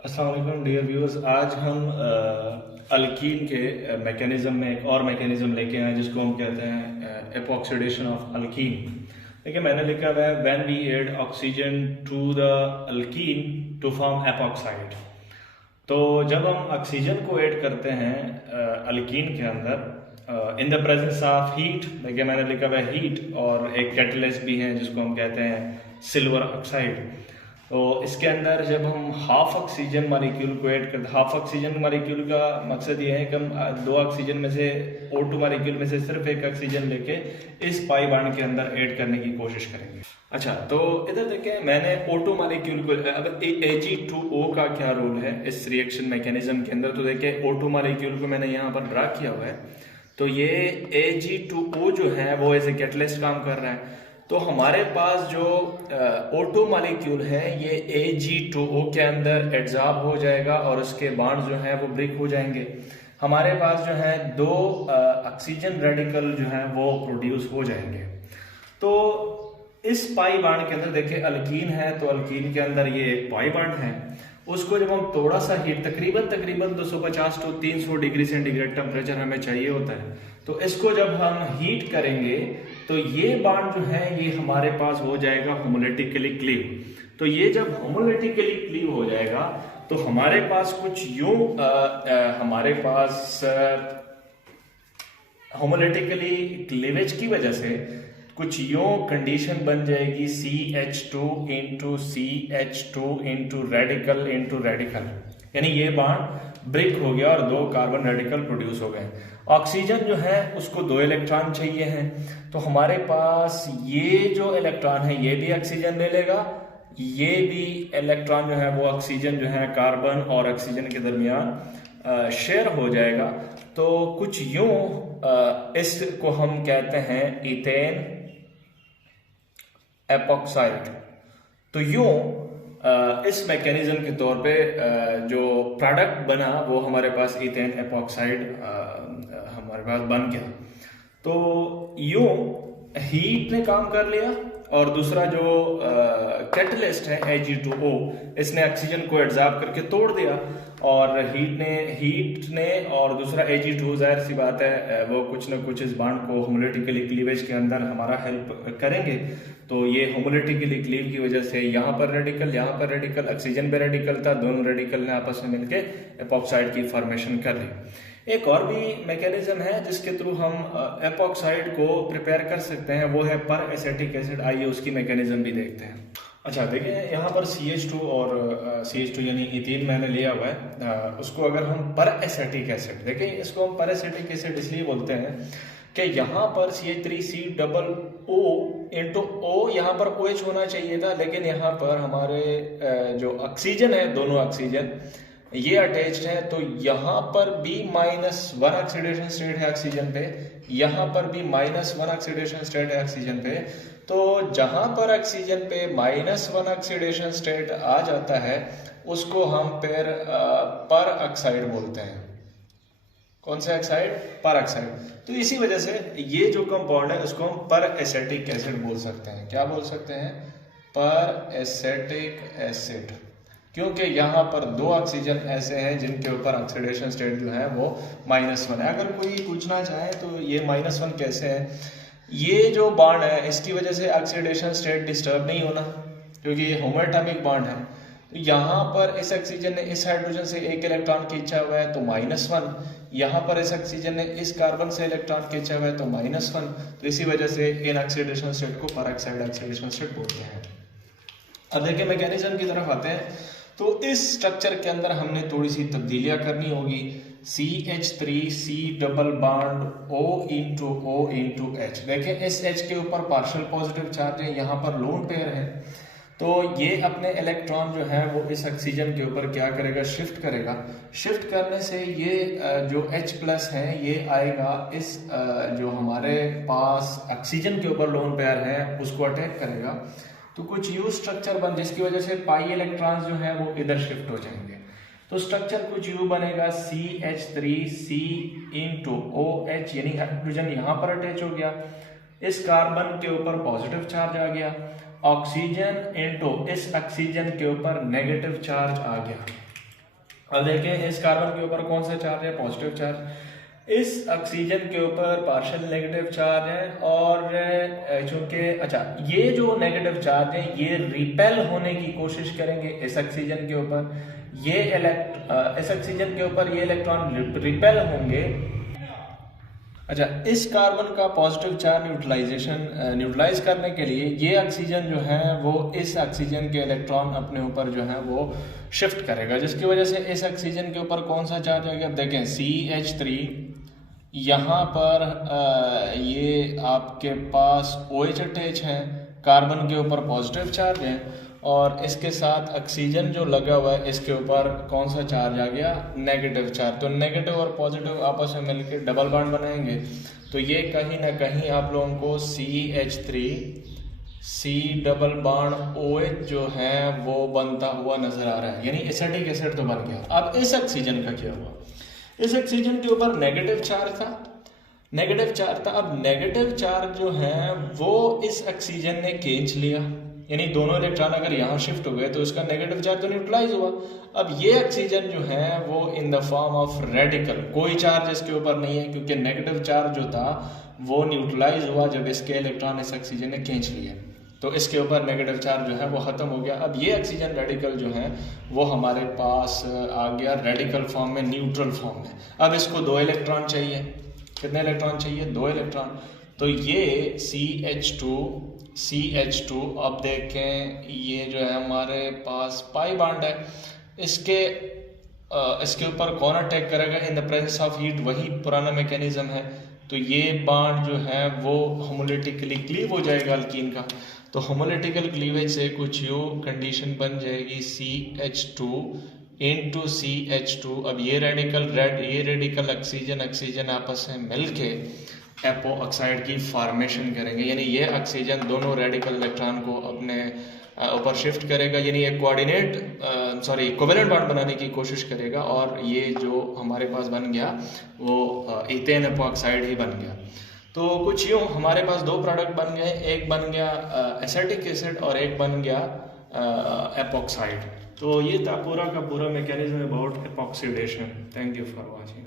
अस्सलाम वालेकुम dear viewers. आज हम अल्कीन के मैकेनिज्म में एक और मैकेनिज्म लेके आए जिसको हम कहते हैं एपॉक्सीडेशन ऑफ अल्कीन। देखिए मैंने लिखा हुआ है when we add oxygen to the alkene to form epoxide. तो जब हम ऑक्सीजन को ऐड करते हैं अल्कीन के अंदर in the presence of heat, देखिए मैंने लिखा हुआ है हीट, और एक कैटलिस्ट भी है जिसको हम कहते हैं सिल्वर ऑक्साइड। तो इसके अंदर जब हम हाफ ऑक्सीजन मॉलिक्यूल को ऐड करते, हाफ ऑक्सीजन मॉलिक्यूल का मकसद ये है कि हम दो ऑक्सीजन में से O2 मॉलिक्यूल में से सिर्फ एक ऑक्सीजन लेके इस पाई बांड के अंदर ऐड करने की कोशिश करेंगे। अच्छा, तो इधर देखें मैंने O2 मॉलिक्यूल को, अब Ag2O का क्या रोल है इस रिएक्शन मैकेनिज्म के अंदर, तो देखें O2 मॉलिक्यूल को मैंने यहाँ पर ड्रा किया हुआ है। तो ये Ag2O जो है वो एज ए कैटलिस्ट काम कर रहा है। तो हमारे पास जो O2 मॉलिक्यूल है ये Ag2O के अंदर एड्जॉर्ब हो जाएगा और उसके बॉन्ड जो है वो ब्रेक हो जाएंगे। हमारे पास जो है दो ऑक्सीजन रेडिकल जो है वो प्रोड्यूस हो जाएंगे। तो इस पाई बांड के अंदर देखिए अल्कीन है, तो अल्कीन के अंदर ये एक पाई बांड है। उसको जब हम थोड़ा सा हीट, तकरीबन 250 to 300 डिग्री सेंटीग्रेड टेम्परेचर हमें चाहिए होता है, तो इसको जब हम हीट करेंगे तो ये बांड जो है ये हमारे पास हो जाएगा होमोलिटिकली क्लीव। तो ये जब होमोलिटिकली क्लीव हो जाएगा तो हमारे पास कुछ यूं हमारे पास होमोलिटिकली क्लीवेज की वजह से कुछ यूं कंडीशन बन जाएगी CH2 into CH2 into radical, यानी ये बॉन्ड ब्रेक हो गया और दो कार्बन रेडिकल प्रोड्यूस हो गए। ऑक्सीजन जो है उसको दो इलेक्ट्रॉन चाहिए हैं, तो हमारे पास ये जो इलेक्ट्रॉन है ये भी ऑक्सीजन ले लेगा, ये भी इलेक्ट्रॉन जो है वो ऑक्सीजन जो है कार्बन और ऑक्सीजन के दरमियान शेयर हो जाएगा। तो कुछ यूं इसको हम कहते हैं इथेन एपॉक्साइड। तो यूं इस मैकेनिज्म के तौर पे जो प्रोडक्ट बना वो हमारे पास इथेन एपॉक्साइड हमारे पास बन गया। तो यूं हीट ने काम कर लिया और दूसरा जो कैटलिस्ट है Ag2O, इसने ऑक्सीजन को एब्जॉर्ब करके तोड़ दिया, और हीट ने और दूसरा Ag2O जाहिर सी बात है वो कुछ ना कुछ इस बॉन्ड को होमोलिटिकली क्लीवेज के अंदर हमारा हेल्प करेंगे। तो ये होमोलिटिकली क्लीव की वजह से यहाँ पर रेडिकल, ऑक्सीजन पे रेडिकल था, दोनों रेडिकल ने आपस में मिलके एपॉक्साइड की फॉर्मेशन कर ली। एक और भी मैकेनिज्म है जिसके थ्रू हम एपॉक्साइड को प्रिपेयर कर सकते हैं, वो है पर एसिटिक एसिड। आइए उसकी मैकेनिज्म भी देखते हैं। अच्छा देखिए यहाँ पर CH2 और CH2 यानी इथीन मैंने लिया हुआ है, उसको अगर हम पर एसिटिक एसिड देखें, इसको हम पर एसिटिक एसिड इसलिए बोलते हैं कि यहाँ पर CH3COO इंटू O, यहाँ पर OH होना चाहिए था, लेकिन यहाँ पर हमारे जो ऑक्सीजन है, दोनों ऑक्सीजन ये अटैच्ड है, तो यहाँ पर भी -1 ऑक्सीडेशन स्टेट है ऑक्सीजन पे, यहाँ पर भी -1 ऑक्सीडेशन स्टेट है ऑक्सीजन पे। तो जहां पर ऑक्सीजन पे -1 ऑक्सीडेशन स्टेट आ जाता है उसको हम फिर पर ऑक्साइड बोलते हैं। कौन से ऑक्साइड? पर ऑक्साइड। तो इसी वजह से ये जो कंपाउंड है उसको हम पर एसिटिक एसिड बोल सकते हैं। क्या बोल सकते हैं? पर एसिटिक एसिड, क्योंकि यहाँ पर दो ऑक्सीजन ऐसे हैं जिनके ऊपर ऑक्सीडेशन स्टेट जो है वो -1 है। अगर कोई पूछना चाहे तो ये -1 कैसे है, ये जो बॉन्ड है इसकी वजह से ऑक्सीडेशन स्टेट डिस्टर्ब नहीं होना, क्योंकि ये होमोएटॉमिक बॉन्ड है। तो यहाँ पर इस ऑक्सीजन ने इस हाइड्रोजन से एक इलेक्ट्रॉन खींचा हुआ है तो -1, यहाँ पर इस ऑक्सीजन ने इस कार्बन से इलेक्ट्रॉन खींचा हुआ है तो -1। तो इसी वजह से इन ऑक्सीडेशन स्टेट को पर ऑक्साइड ऑक्सीडेशन स्टेट बोलते हैं। अब देखिए मैकेनिज्म की तरफ आते हैं। तो इस स्ट्रक्चर के अंदर हमने थोड़ी सी तब्दीलियां करनी होगी। CH3C double bond O into H। देखें इस H के ऊपर पार्शियल पॉजिटिव चार्ज है, यहाँ पर लोन पेयर है, तो ये अपने इलेक्ट्रॉन जो है वो इस ऑक्सीजन के ऊपर क्या करेगा? शिफ्ट करेगा। शिफ्ट करने से ये जो H+ है ये आएगा इस जो हमारे पास ऑक्सीजन के ऊपर लोन पेयर है उसको अटैक करेगा। तो कुछ यू स्ट्रक्चर बन, जिसकी वजह से पाई इलेक्ट्रॉन्स जो है वो इधर शिफ्ट हो जाएंगे। तो स्ट्रक्चर कुछ यू बनेगा CH3C इंटू OH, यानी हाइड्रोजन यहाँ पर अटैच हो गया, इस कार्बन के ऊपर पॉजिटिव चार्ज आ गया, ऑक्सीजन इंटू इस ऑक्सीजन के ऊपर नेगेटिव चार्ज आ गया। अब देखें इस कार्बन के ऊपर कौन सा चार्ज है, पॉजिटिव चार्ज। इस ऑक्सीजन के ऊपर पार्शियल नेगेटिव चार्ज है, और चूंकि अच्छा ये जो नेगेटिव चार्ज है ये रिपेल होने की कोशिश करेंगे इस ऑक्सीजन के ऊपर, ये इस ऑक्सीजन के ऊपर ये इलेक्ट्रॉन रिपेल होंगे। अच्छा, इस कार्बन का पॉजिटिव चार्ज न्यूट्रलाइज करने के लिए ये ऑक्सीजन जो है वो इस ऑक्सीजन के इलेक्ट्रॉन अपने ऊपर जो है वो शिफ्ट करेगा, जिसकी वजह से इस ऑक्सीजन के ऊपर कौन सा चार्ज आएगा। अब देखें CH3, यहाँ पर ये आपके पास OH अटैच है, कार्बन के ऊपर पॉजिटिव चार्ज है, और इसके साथ ऑक्सीजन जो लगा हुआ है इसके ऊपर कौन सा चार्ज आ गया, नेगेटिव चार्ज। तो नेगेटिव और पॉजिटिव आपस में मिलकर डबल बॉन्ड बनाएंगे, तो ये कहीं ना कहीं आप लोगों को CH3 C double bond OH जो है वो बनता हुआ नजर आ रहा है, यानी एसिटिक एसिड तो बन गया। अब इस ऑक्सीजन का क्या हुआ, इस ऑक्सीजन के ऊपर नेगेटिव चार्ज था, अब नेगेटिव चार्ज जो है वो इस ऑक्सीजन ने खींच लिया, यानी दोनों इलेक्ट्रॉन अगर यहाँ शिफ्ट हो गए तो इसका नेगेटिव चार्ज तो न्यूट्रलाइज हुआ। अब ये ऑक्सीजन जो है वो in the form of radical, कोई चार्ज इसके ऊपर नहीं है क्योंकि नेगेटिव चार्ज जो था वो न्यूट्रलाइज हुआ जब इसके इलेक्ट्रॉन इस ऑक्सीजन ने खींच लिए, तो इसके ऊपर नेगेटिव चार्ज जो है वो खत्म हो गया। अब ये ऑक्सीजन रेडिकल जो है वो हमारे पास आ गया रेडिकल फॉर्म में, न्यूट्रल फॉर्म में। अब इसको 2 इलेक्ट्रॉन चाहिए, कितने इलेक्ट्रॉन चाहिए, 2 इलेक्ट्रॉन। तो ये CH2 अब देखें ये जो है हमारे पास पाई बॉन्ड है, इसके ऊपर कौन अटैक करेगा, in the presence of heat, वही पुराना मैकेनिज्म है। तो ये बॉन्ड जो है वो होमोलिटिकली क्लीव हो जाएगा अल्कीन का, तो होमोलिटिकल क्लीवेज से कुछ यू कंडीशन बन जाएगी CH2 into CH2। अब ये रेडिकल ऑक्सीजन आपस में मिलके एपो ऑक्साइड की फॉर्मेशन करेंगे, यानी ये ऑक्सीजन दोनों रेडिकल इलेक्ट्रॉन को अपने ऊपर शिफ्ट करेगा, यानी एक कोवेलेंट बॉन्ड बनाने की कोशिश करेगा, और ये जो हमारे पास बन गया वो इथेन एपोक्साइड ही बन गया। तो कुछ यूँ हमारे पास 2 प्रोडक्ट बन गए, एक बन गया एसिटिक एसिड और एक बन गया एपोक्साइड। तो ये था पूरा का पूरा mechanism about epoxidation. Thank you for watching.